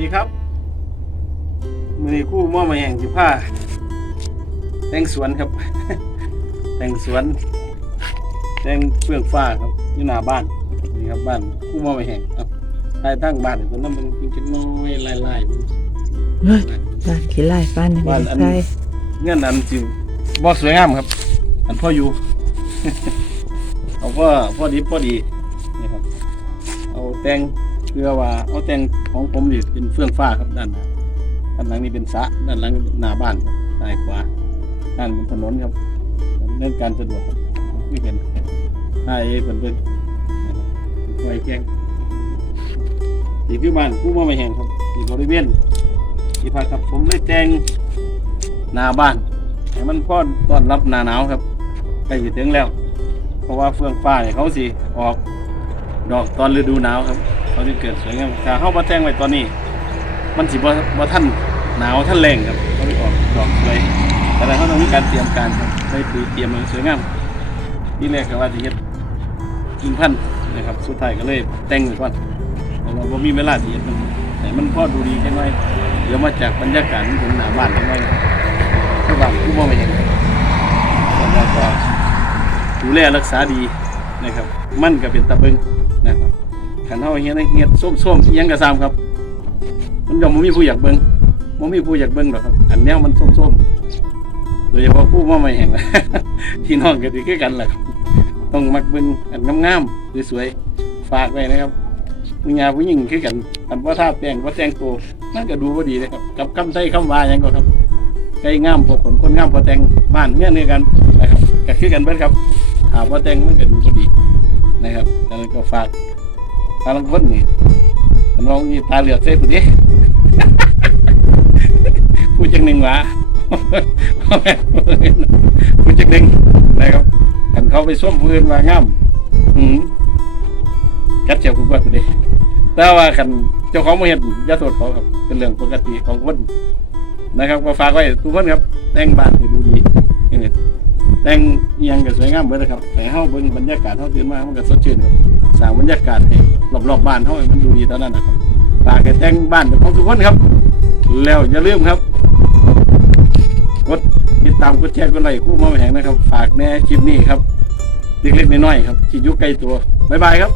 ดีครับมือนี้คู่หม่อมาแห่งสิผ้าแต่งสวนครับ แต่งสวน แต่งเฟื่องฟ้าครับอยู่หน้าบ้านนี่ครับบ้านคู่หม่อมาแห่งครับใต้ตั้งบ้านคนนั้นมันเป็นจังน้อยไล่ๆมันเฮ้ยบ้านขี้ไล่ฟันบ้านอันใช่เงื่อนอันจิบ่สวยงามครับ อันพ่ออยู่เอาพ่อพ่อดีพ่อดีนี่ครับเอาแต่ง เพื่อว่าเอาแต่งของผมนี่เป็นเฟื่องฟ้าครับด้านหน้าด้านหลังนี่เป็นสระด้านหลังหน้าบ้านครับซ้ายขวาด้านบนถนนครับเรื่องการสะดวกครับไม่เห็นถ้เป็นเป็นไฟแจ้งนี่คือบ้านผู้มาไม่แห่งครับที่บริเวณที่พักครับผมเลยแต่งหน้าบ้านให้มันพอต้อนรับหน้าหนาวครับใกล้จะถึงแล้ว เพราะว่าเฟื่องฟ้าเนี่ยเขาสิออกดอกตอนฤดูหนาวครับ เขาจะเกิดสวยงามถ้าเข้ามาแจ้งไว้ตอนนี้ มันสิบ่บ่ท่านหนาวท่านแรงครับเขาจะออกดอกสวยแต่เขาต้องมีการเตรียมการครับได้ปุ๋ยเตรียมมันสวยงามนี่แรกก็ว่าจะเฮ็ดกิ่งพันธุ์นะครับสุดท้ายก็เลยแต่งไว้ก่อนเพราะว่าบ่มีเวลาที่เฮ็ดมันแต่มันพอดูดีแค่น้อยเดี๋ยวมาจากบรรยากาศของหน้าบ้านแค่น้อยคือว่าผู้มองไม่เห็นแล้วก็ดูแลรักษาดีนะครับ มันก็เป็นตะเบิงนะครับ ขันเฮาเฮียนเฮียส้มๆอิหยังกระซามครับ มันยอมบ่มีผู้อยากเบิ่งบ่มีผู้อยากเบิ่งหรอกครับ อันแนวมันส้มๆโดยเฉพาะผู้มาใหม่แห่งพี่น้องก็สิคือกันแหละครับต้องมักเบิ่งอันงามๆสวยๆฝากไว้นะครับผู้หญิงผู้หญิงคือกันอันบ่ทาแป้งบ่แต่งตัวมันก็ดูบ่าดีเลยครับกับคำใช้คำว่าหยังก็ครับไก่งามพวกคนคนงามพอแต่งบ้านเงี้ยนี่กันนะครับก็คือกันเบิดครับหาบ่แต่งมันก็ดูบ่ดีนะครับดังนั้นก็ฝากาลังคนนี่มันมองนี่ตาเหลือกใส่ผู้นี้ผู้จังหนึ่งหวะผู้จังหนึ่งนะครับกันเขาไปส้มพื้นว่างามอืมกัดเจียวกูกวดผู้นี้แต่ว่าคันเจ้าของมาเห็นยาโทษเขาครับ เป็นเรื่องปกติของคนนะครับก็ฝากไว้ทุกคนครับ แต่งบ้านให้ดูดีแต่งเอียงก็สวยงามเบิดนะครับแต่เฮาเบิ่งบรรยากาศเฮาตื่นมามันก็สดชื่นครับ สร้างบรรยากาศให้รอบๆบ้านเขาให้มันดูดีเท่านั้นนะครับฝากให้แต่งบ้านเป็นของทุกคนครับ แล้วอย่าลืมครับกดติดตามกดแชร์กดไลค์คู่มาแห่งนะครับ ฝากแน่คลิปนี้ครับเล็กๆน้อยๆครับที่ยุคไกลตัวบ๊ายบายครับ